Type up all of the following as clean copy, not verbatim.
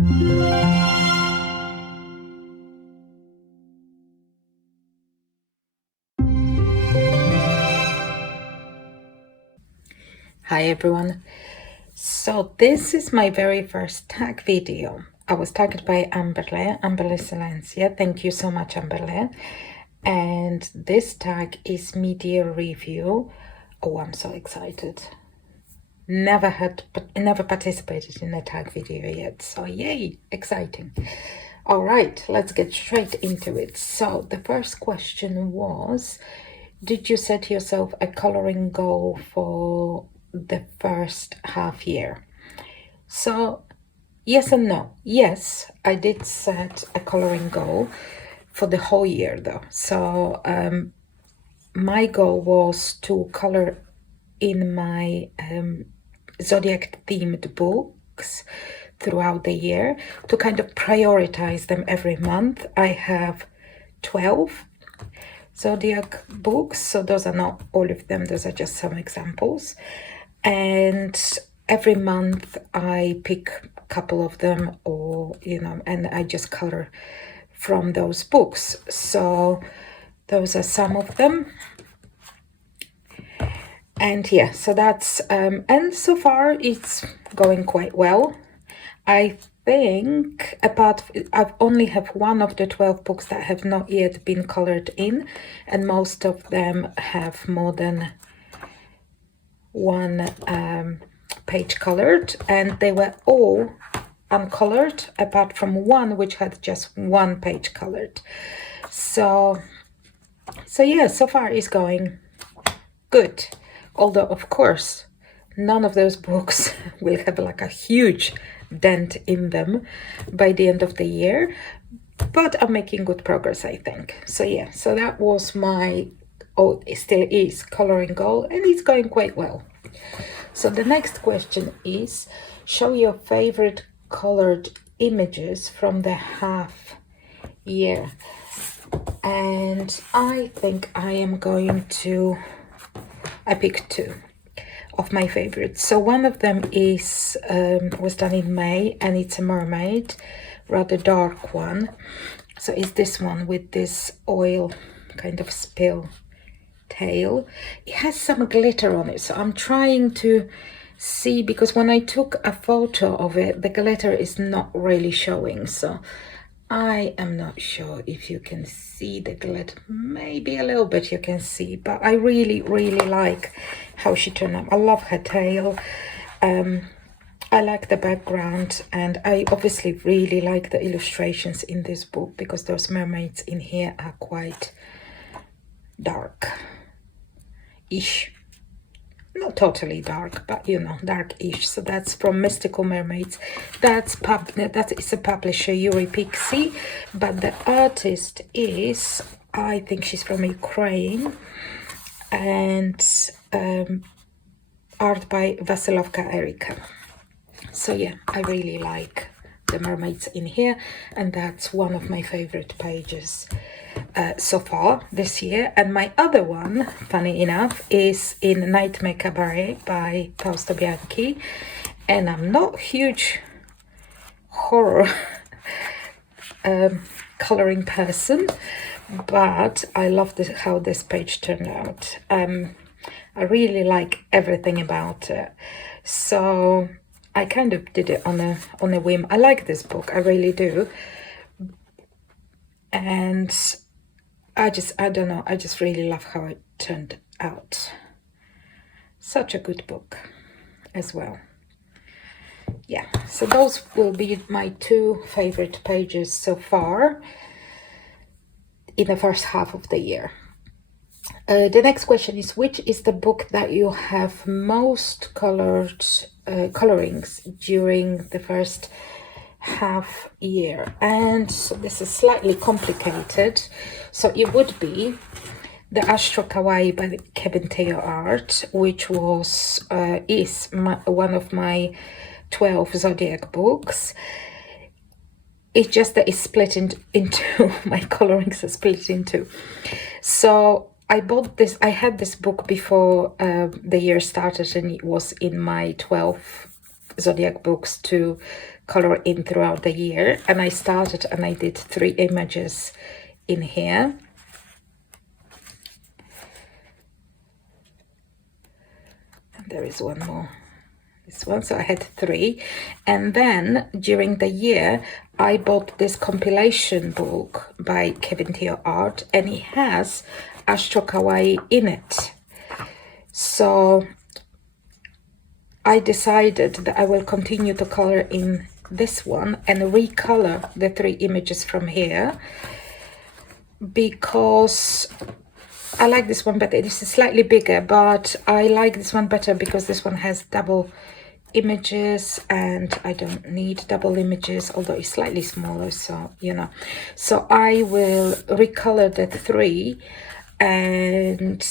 Hi everyone. So this is my very first tag video. I was tagged by Amberle Silencia. Thank you so much, Amberle. And this tag is media review. Oh, I'm so excited. Never participated in a tag video yet. So yay, exciting. All right, let's get straight into it. So the first question was, did you set yourself a coloring goal for the first half year? So yes and no. Yes, I did set a coloring goal for the whole year though. So my goal was to color in my zodiac themed books throughout the year, to kind of prioritize them every month. I have 12 zodiac books, so those are not all of them, those are just some examples, and every month I pick a couple of them, or and I just color from those books. So those are some of them. And yeah, so that's and so far it's going quite well. I think I've only have one of the 12 books that have not yet been colored in, and most of them have more than one page colored, and they were all uncolored apart from one which had just one page colored. So yeah, so far it's going good, although of course none of those books will have like a huge dent in them by the end of the year, but I'm making good progress, I think. So yeah, so that was my, it still is, coloring goal, and it's going quite well. So the next question is, show your favorite colored images from the half year. And I think I am going to, I picked two of my favorites. So one of them is was done in May, and it's a mermaid, rather dark one. So it's this one with this oil kind of spill tail. It has some glitter on it, so I'm trying to see, because when I took a photo of it, the glitter is not really showing, so I am not sure if you can see the glitter. Maybe a little bit you can see, but I really like how she turned out. I love her tail. I like the background, and I obviously really like the illustrations in this book, because those mermaids in here are quite dark-ish. Not totally dark, but dark-ish. So that's from Mystical Mermaids. That is a publisher, Yuri Pixie, but the artist is, I think she's from Ukraine, and art by Vasilovka Erika. So yeah, I really like the mermaids in here, and that's one of my favorite pages so far this year. And my other one, funny enough, is in Nightmare Cabaret by Fausto Bianchi, and I'm not a huge horror coloring person, but I love how this page turned out. I really like everything about it, so I kind of did it on a whim. I like this book, I really do, and I don't know, I just really love how it turned out. Such a good book as well. Yeah, so those will be my two favorite pages so far in the first half of the year. The next question is, which is the book that you have most colorings during the first half year? And so this is slightly complicated, so it would be the Astro Kawaii by Kevin Teo Art, which was one of my 12 zodiac books. It's just that it's split into my colorings are split into. So I bought this, I had this book before the year started, and it was in my 12 zodiac books to color in throughout the year, and I started and I did 3 images in here. And there is one more, this one, so I had 3. And then during the year I bought this compilation book by Kevin Teo Art, and it has Astro Kawaii in it. So I decided that I will continue to color in this one and recolor the 3 images from here, because I like this one better. This is slightly bigger, but I like this one better because this one has double images and I don't need double images, although it's slightly smaller, so you know. So I will recolor the 3, and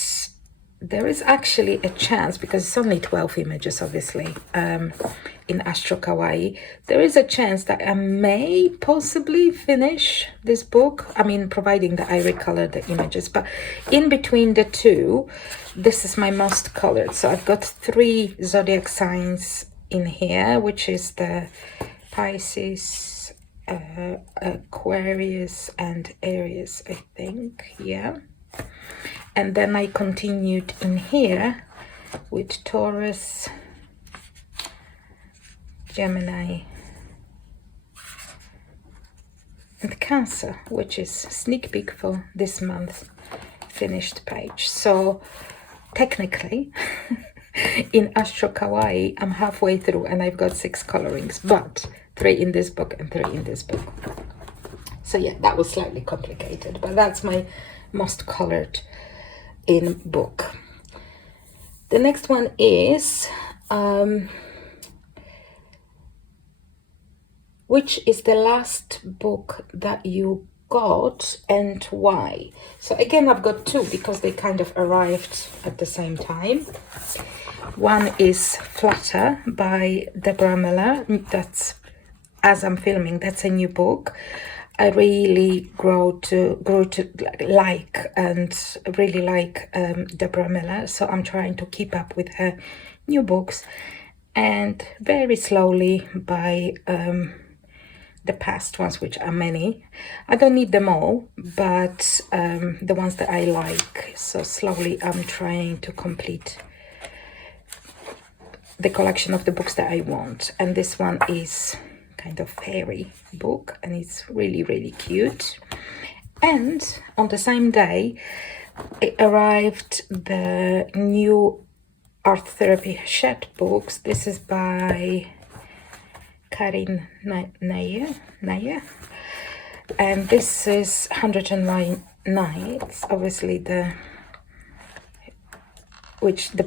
there is actually a chance, because it's only 12 images obviously in Astro Kawaii, there is a chance that I may possibly finish this book. I mean, providing that I recolor the images, but in between the 2, this is my most colored. So I've got 3 zodiac signs in here, which is the Pisces, Aquarius and Aries, I think, yeah. And then I continued in here with Taurus, Gemini and Cancer, which is sneak peek for this month finished page. So technically in Astro Kawaii I'm halfway through and I've got 6 colorings, but 3 in this book and 3 in this book. So yeah, that was slightly complicated, but that's my most colored in book. The next one is which is the last book that you got and why? So again, I've got 2 because they kind of arrived at the same time. One is Flutter by Deborah Miller. That's, as I'm filming, that's a new book. I really grew to like and really like Deborah Miller, so I'm trying to keep up with her new books, and very slowly by the past ones, which are many. I don't need them all, but the ones that I like. So slowly I'm trying to complete the collection of the books that I want, and this one is kind of fairy book and it's really, really cute. And on the same day it arrived the new art therapy Hachette books. This is by Karin Naye, and this is 109 Nights, obviously the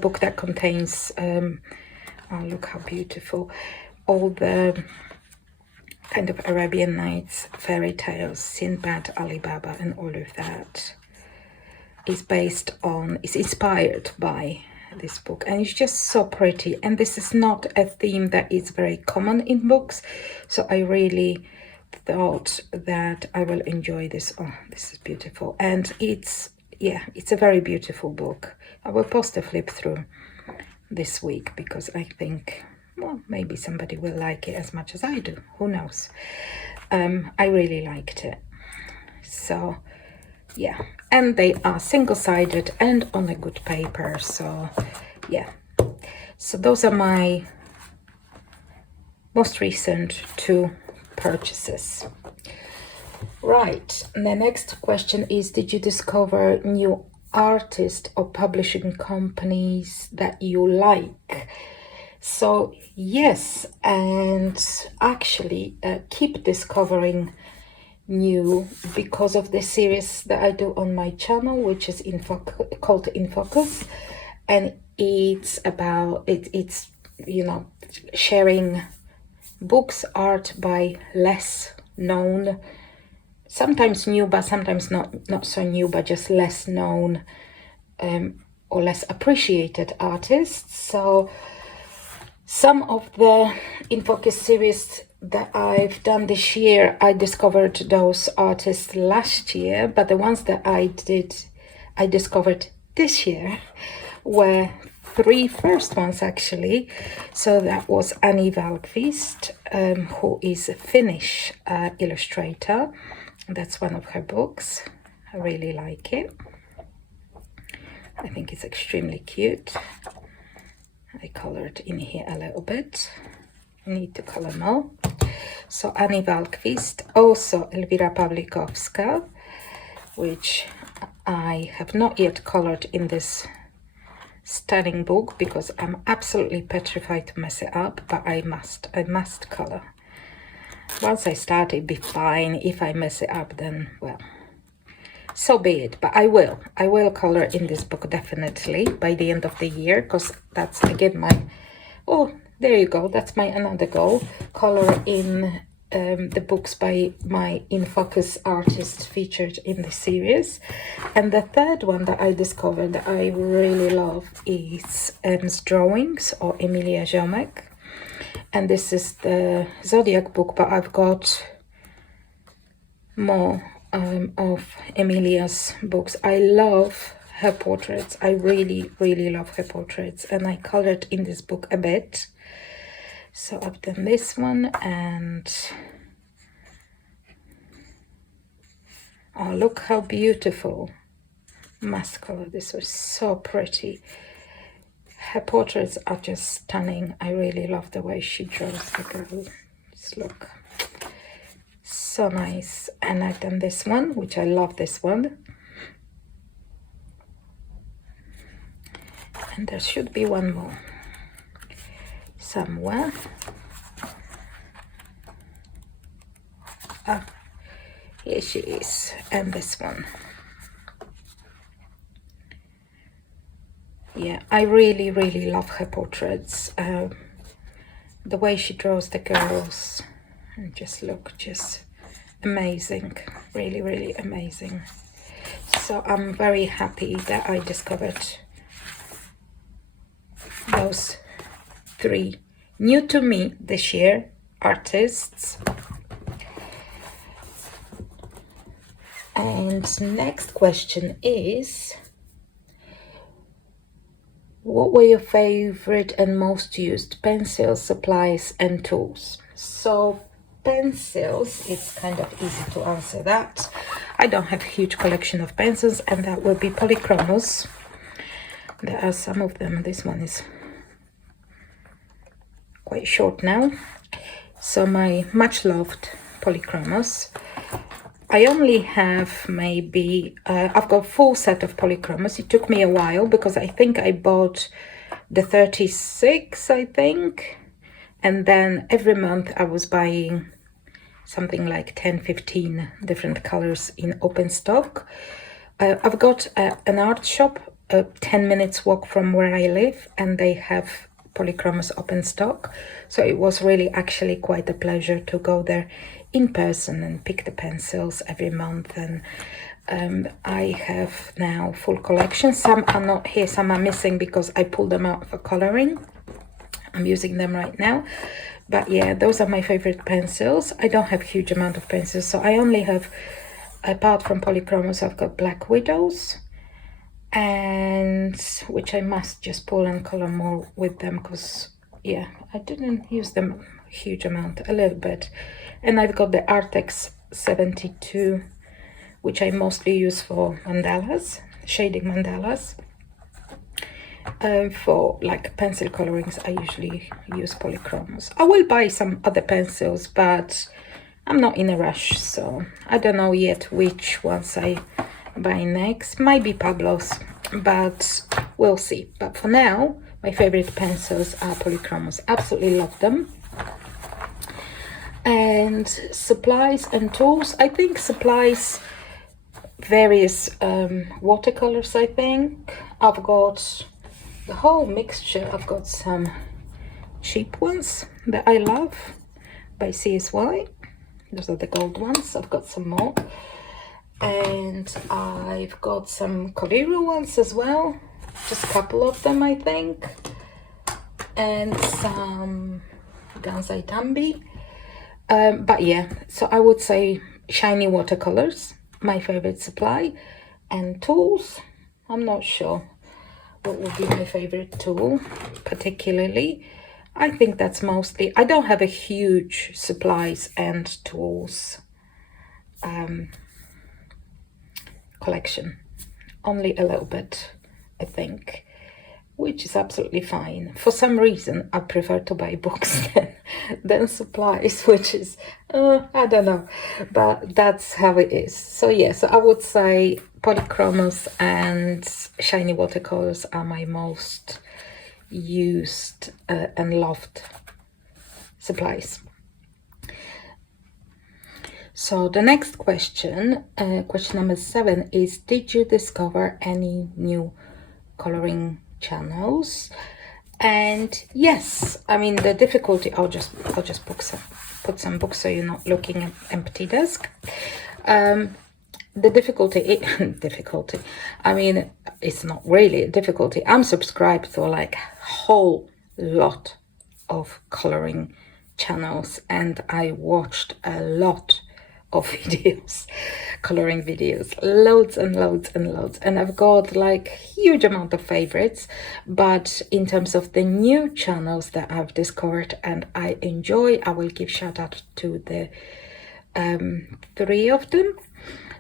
book that contains oh, look how beautiful, all the kind of Arabian Nights fairy tales, Sinbad, Alibaba and all of that is inspired by this book, and it's just so pretty. And this is not a theme that is very common in books, so I really thought that I will enjoy this. Oh, this is beautiful, and it's a very beautiful book. I will post a flip through this week because I think, well, maybe somebody will like it as much as I do, who knows. I really liked it. So yeah, and they are single-sided and on a good paper, so yeah. So those are my most recent 2 purchases. Right, the next question is, did you discover new artists or publishing companies that you like? So yes, and actually keep discovering new because of the series that I do on my channel, which is called In Focus, and it's about it's you know, sharing books, art by less known, sometimes new, but sometimes not so new, but just less known or less appreciated artists. So some of the In Focus series that I've done this year, I discovered those artists last year, but the ones that I discovered this year were three first ones actually. So that was Annie Waldqvist, who is a Finnish illustrator. That's one of her books. I really like it. I think it's extremely cute. I colored in here a little bit. I need to color more. So Annie Waldqvist, also Elvira Pawlikowska, which I have not yet colored in this stunning book because I'm absolutely petrified to mess it up, but I must color. Once I start, it'll be fine. If I mess it up, then, well, so be it. But I will color in this book definitely by the end of the year, because that's again my, oh, there you go, that's my another goal, color in the books by my in focus artists featured in the series. And the third one that I discovered that I really love is M's Drawings, or Emilia Ziomek, and this is the Zodiac book, but I've got more of Emilia's books. I love her portraits. I really love her portraits, and I colored in this book a bit. So I've done this one, and oh, look how beautiful. Must color. This was so pretty. Her portraits are just stunning. I really love the way she draws the girl. Just look. So nice. And I've done this one, which I love this one. And there should be one more somewhere. Ah, here she is. And this one. Yeah, I really love her portraits. The way she draws the girls, and just look, just amazing. Really amazing. So I'm very happy that I discovered those three new to me this year artists. And next question is, what were your favorite and most used pencils, supplies and tools? So pencils, it's kind of easy to answer that. I don't have a huge collection of pencils, and that will be polychromos. There are some of them. This one is quite short now. So my much loved polychromos. I only have maybe, I've got a full set of polychromos. It took me a while because I think I bought the 36, I think. And then every month I was buying something like 10, 15 different colors in open stock. I've got an art shop, a 10 minutes walk from where I live, and they have polychromos open stock. So it was really actually quite a pleasure to go there in person and pick the pencils every month. And I have now full collection. Some are not here, some are missing because I pulled them out for coloring. I'm using them right now. But yeah, those are my favorite pencils. I don't have a huge amount of pencils, so I only have, apart from polychromos, I've got Black Widows, and which I must just pull and color more with them because, yeah, I didn't use them a huge amount, a little bit. And I've got the Artex 72, which I mostly use for mandalas, shading mandalas. For like pencil colorings, I usually use polychromos. I will buy some other pencils, but I'm not in a rush, so I don't know yet which ones I buy next. Might be Pablo's, but we'll see. But for now, my favorite pencils are polychromos. Absolutely love them. And supplies and tools, I think supplies, various watercolors. I think I've got the whole mixture. I've got some cheap ones that I love by CSY. Those are the gold ones. I've got some more, and I've got some Coliro ones as well, just a couple of them I think, and some Gansai Tambi. But yeah, so I would say shiny watercolors, my favorite supply, and tools, I'm not sure. what would be my favorite tool particularly. I think that's mostly, I don't have a huge supplies and tools collection, only a little bit, I think, which is absolutely fine. For some reason, I prefer to buy books than supplies, which is, I don't know, but that's how it is. So yeah, so I would say polychromos and shiny watercolors are my most used and loved supplies. So the next question, question number 7, is: did you discover any new coloring channels? And yes, I mean, the difficulty, I'll just put some books so you're not looking at empty desk. The difficulty, I mean, it's not really a difficulty. I'm subscribed to like a whole lot of coloring channels, and I watched a lot of videos, coloring videos, loads and loads and loads, and I've got like huge amount of favorites. But in terms of the new channels that I've discovered and I enjoy, I will give shout out to the 3 of them.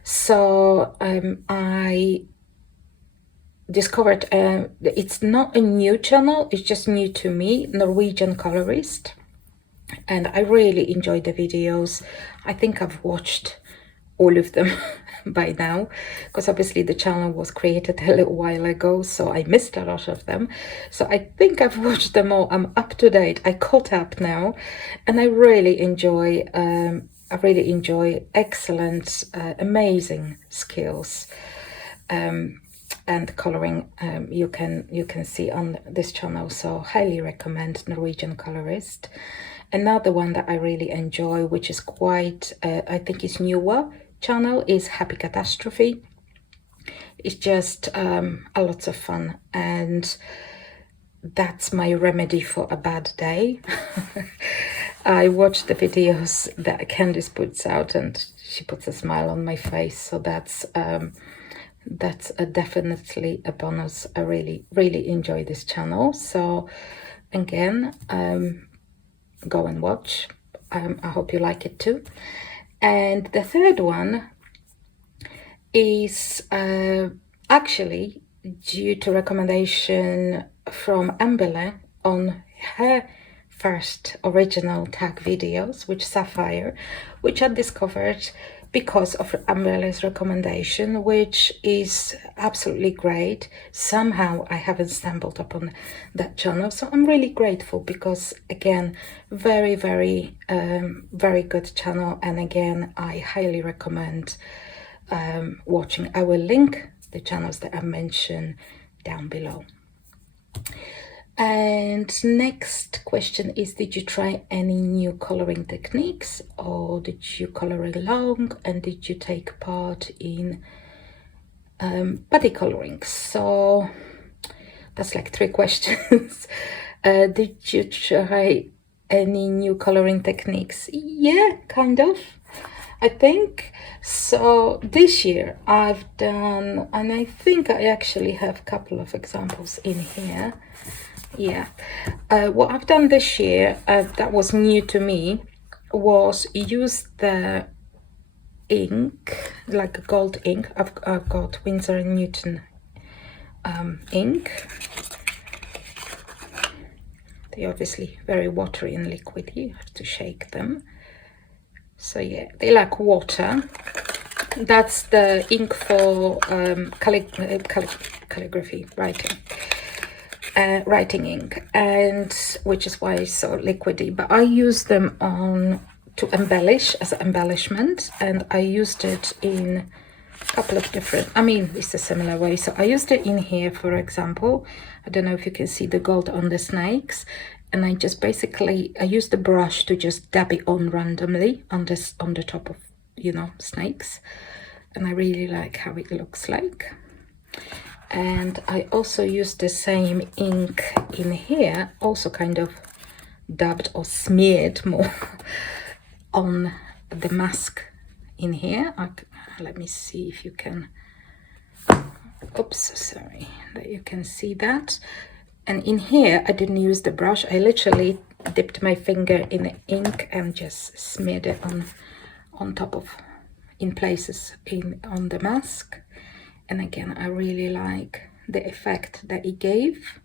So I discovered, it's not a new channel, it's just new to me, Norwegian colorist, and I really enjoy the videos. I think I've watched all of them by now, because obviously the channel was created a little while ago, so I missed a lot of them. So I think I've watched them all. I'm up to date, I caught up now, and I really enjoy excellent, amazing skills and coloring you can see on this channel. So highly recommend Norwegian colorist. Another one that I really enjoy, which is quite I think is newer channel, is Happy Catastrophe. It's just a lot of fun, and that's my remedy for a bad day. I watch the videos that Candice puts out, and she puts a smile on my face. So that's definitely a bonus. I really enjoy this channel. So again, go and watch. I hope you like it too. And the third one is actually due to recommendation from Amberle on her first original tag videos, which Sapphire, which I discovered because of Amberle's recommendation, which is absolutely great. Somehow I haven't stumbled upon that channel, so I'm really grateful, because again, very good channel, and again, I highly recommend watching. I will link the channels that I mentioned down below. And next question is: did you try any new coloring techniques, or did you color along, and did you take part in body coloring? So that's like 3 questions. Did you try any new coloring techniques? Yeah, kind of, I think. So this year I've done, and I think I actually have a couple of examples in here. Yeah, what I've done this year that was new to me was use the ink, like a gold ink. I've got Winsor & Newton ink. They're obviously very watery and liquidy. You have to shake them. So yeah, they like water. That's the ink for calligraphy, writing ink, and which is why it's so liquidy. But I use them on to embellish, as embellishment, and I used it in a couple of different, I mean, it's a similar way. So I used it in here, for example. I don't know if you can see the gold on the snakes, and I just basically, I used the brush to just dab it on randomly on this, on the top of, you know, snakes, and I really like how it looks like. And I also used the same ink in here, also kind of dabbed or smeared more on the mask in here. Let me see if you can Oops, sorry that you can see that. And in here, I didn't use the brush. I literally dipped my finger in the ink and just smeared it on top of, in places on the mask. And again, I really like the effect that it gave.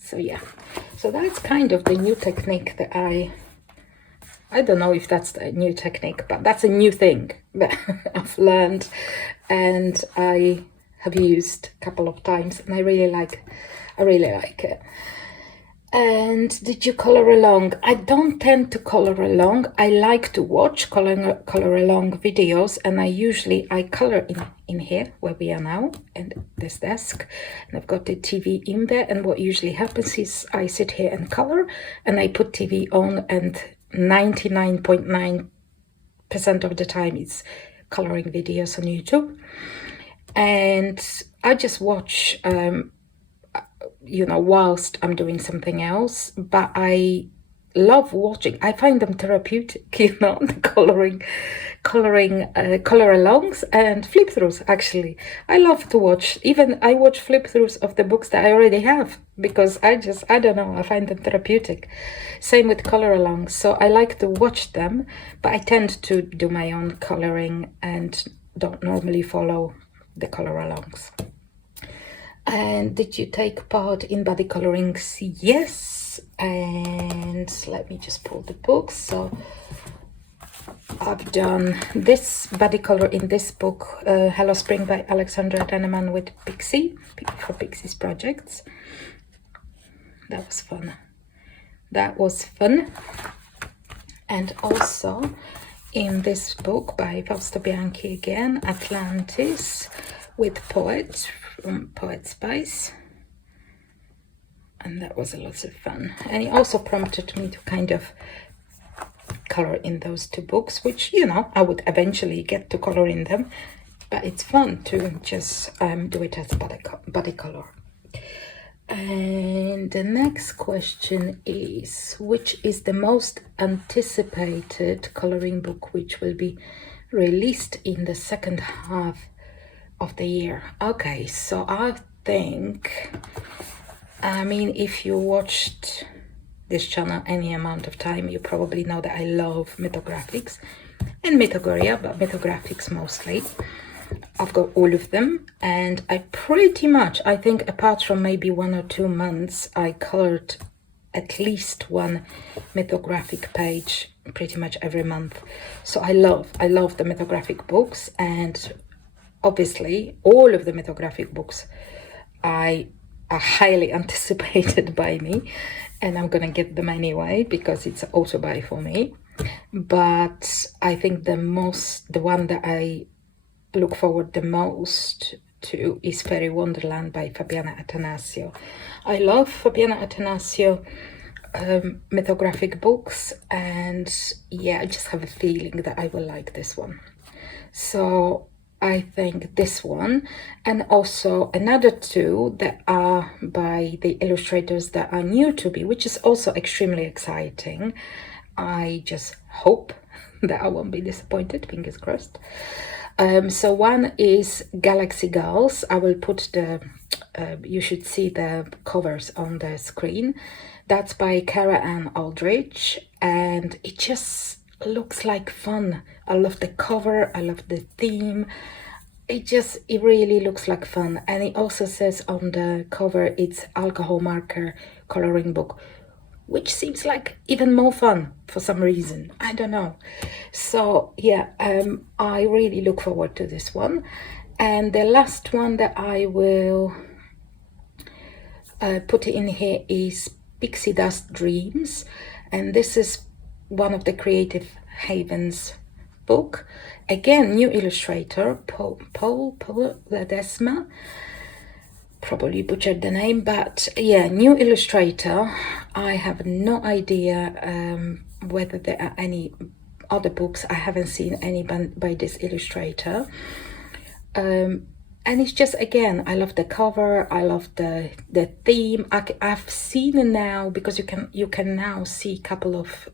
So yeah, so that's kind of the new technique that I don't know if that's the new technique, but that's a new thing that I've learned and I have used a couple of times, and I really like it. And did you color along? I don't tend to color along. I like to watch color along videos, and I color in here where we are now, and this desk, and I've got the TV in there, and what usually happens is I sit here and color, and I put TV on, and 99.9% of the time it's coloring videos on YouTube, and I just watch you know, whilst I'm doing something else, but I love watching. I find them therapeutic, you know, the coloring color alongs and flip throughs. Actually, I love to watch. Even I watch flip throughs of the books that I already have, because I don't know, I find them therapeutic. Same with color alongs. So I like to watch them, but I tend to do my own coloring and don't normally follow the color alongs. And did you take part in body colorings? Yes. And let me just pull the books. So I've done this body color in this book, Hello Spring by Alexandra Denneman with Pixie, for Pixie's projects. That was fun. And also in this book by Fausto Bianchi again, Atlantis, with Poet from Poet Spice, and that was a lot of fun. And it also prompted me to kind of color in those two books, which, you know, I would eventually get to color in them, but it's fun to just do it as body color. And the next question is, which is the most anticipated coloring book which will be released in the second half of the year? Okay, so I think, I mean, if you watched this channel any amount of time, you probably know that I love mythographics and mythogoria, but mythographics mostly. I've got all of them, and I pretty much, I think apart from maybe 1 or 2 months, I colored at least one mythographic page pretty much every month. So I love the mythographic books, and obviously all of the mythographic books are highly anticipated by me, and I'm gonna get them anyway because it's an auto buy for me. But I think the one that I look forward the most to is Fairy Wonderland by Fabiana Attanasio. I love Fabiana Attanasio mythographic books, and yeah, I just have a feeling that I will like this one. So I think this one, and also another two that are by the illustrators that are new to me, which is also extremely exciting. I just hope that I won't be disappointed, fingers crossed. So one is Galaxy Girls. I will put you should see the covers on the screen. That's by Cara Ann Aldrich, and it just looks like fun. I love the cover, I love the theme. It really looks like fun. And it also says on the cover it's alcohol marker coloring book, which seems like even more fun for some reason. I don't know. So yeah, I really look forward to this one. And the last one that I will put in here is Pixie Dust Dreams, and this is one of the Creative Havens book. Again, new illustrator, Paul Ledesma. Probably butchered the name, but yeah, new illustrator. I have no idea whether there are any other books. I haven't seen any by this illustrator. And it's just, again, I love the cover, I love the theme. I've seen it now, because you can now see a couple of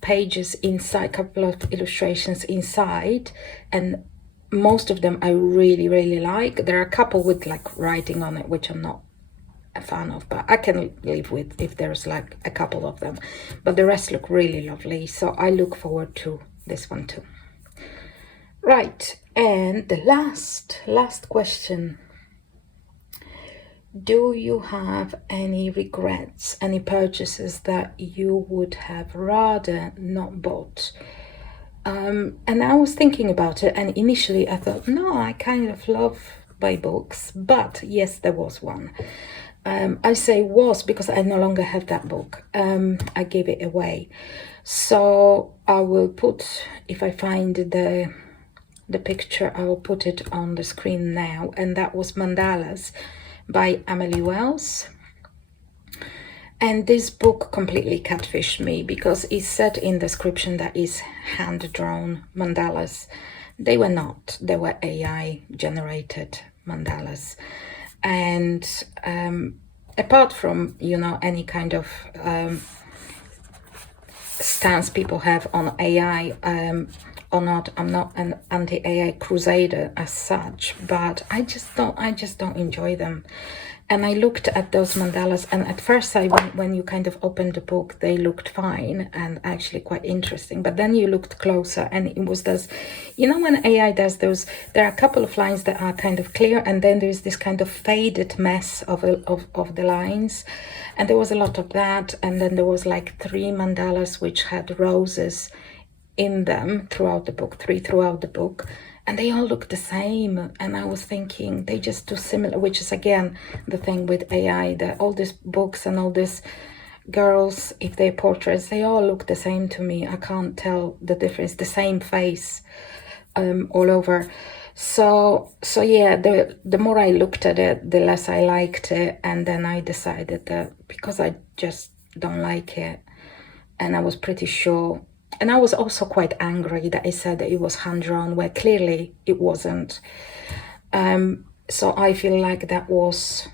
pages inside, couple of illustrations inside, and most of them I really like. There are a couple with like writing on it, which I'm not a fan of, but I can live with if there's like a couple of them. But the rest look really lovely, so I look forward to this one too. Right, and the last question. Do you have any regrets, any purchases that you would have rather not bought? And I was thinking about it, and initially I thought, no, I kind of love buy books, but yes, there was one. I say was because I no longer have that book. I gave it away. So I will put, if I find the picture, I will put it on the screen now, and that was Mandalas by Amberle. And this book completely catfished me because it said in the description that is hand-drawn mandalas. They were not. They were AI-generated mandalas. And apart from, you know, any kind of stance people have on AI or not, I'm not an anti-AI crusader as such, but I just don't enjoy them. And I looked at those mandalas, and at first when you kind of opened the book, they looked fine and actually quite interesting. But then you looked closer, and it was this, you know, when AI does those, there are a couple of lines that are kind of clear, and then there's this kind of faded mess of the lines. And there was a lot of that. And then there was like 3 mandalas which had roses in them throughout the book, 3 throughout the book. And they all look the same, and I was thinking they just too similar, which is again the thing with AI, that all these books and all these girls, if they're portraits, they all look the same to me. I can't tell the difference, the same face all over. So yeah, the more I looked at it, the less I liked it. And then I decided that because I just don't like it, and I was pretty sure. And I was also quite angry that I said that it was hand-drawn, where clearly it wasn't. So I feel like I was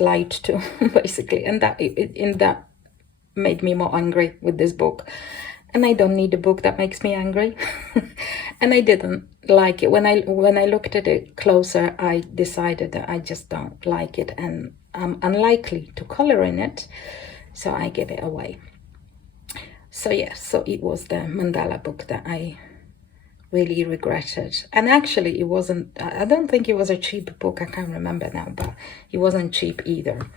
lied to, basically. And that made me more angry with this book. And I don't need a book that makes me angry. And I didn't like it. When I looked at it closer, I decided that I just don't like it. And I'm unlikely to color in it. So I gave it away. So yeah, so it was the mandala book that I really regretted. And actually it wasn't, I don't think it was a cheap book, I can't remember now, but it wasn't cheap either.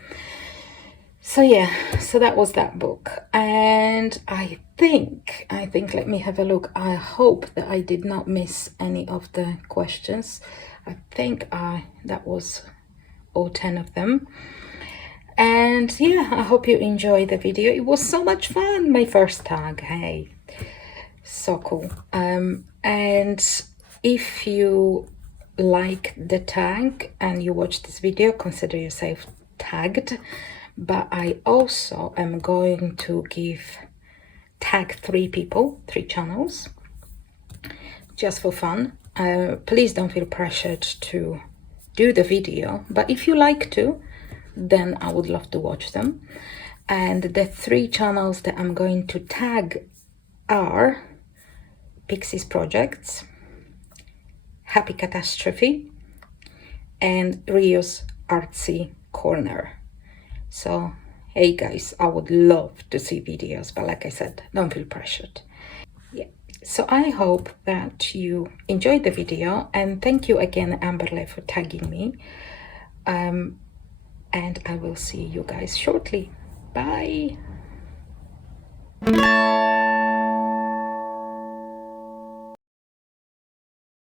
So yeah, so that was that book. And I think, let me have a look. I hope that I did not miss any of the questions. I think that was all 10 of them. And yeah, I hope you enjoyed the video. It was so much fun, my first tag. Hey, so cool. And if you like the tag and you watch this video, consider yourself tagged. But I also am going to tag 3 people, 3 channels, just for fun. Please don't feel pressured to do the video, but if you like to, then I would love to watch them. And the 3 channels that I'm going to tag are Pixie's Projects, Happy Catastrophe, and Rio's Artsy Corner. So hey guys, I would love to see videos, but like I said, don't feel pressured. Yeah, so I hope that you enjoyed the video, and thank you again, Amberle, for tagging me. And I will see you guys shortly. Bye.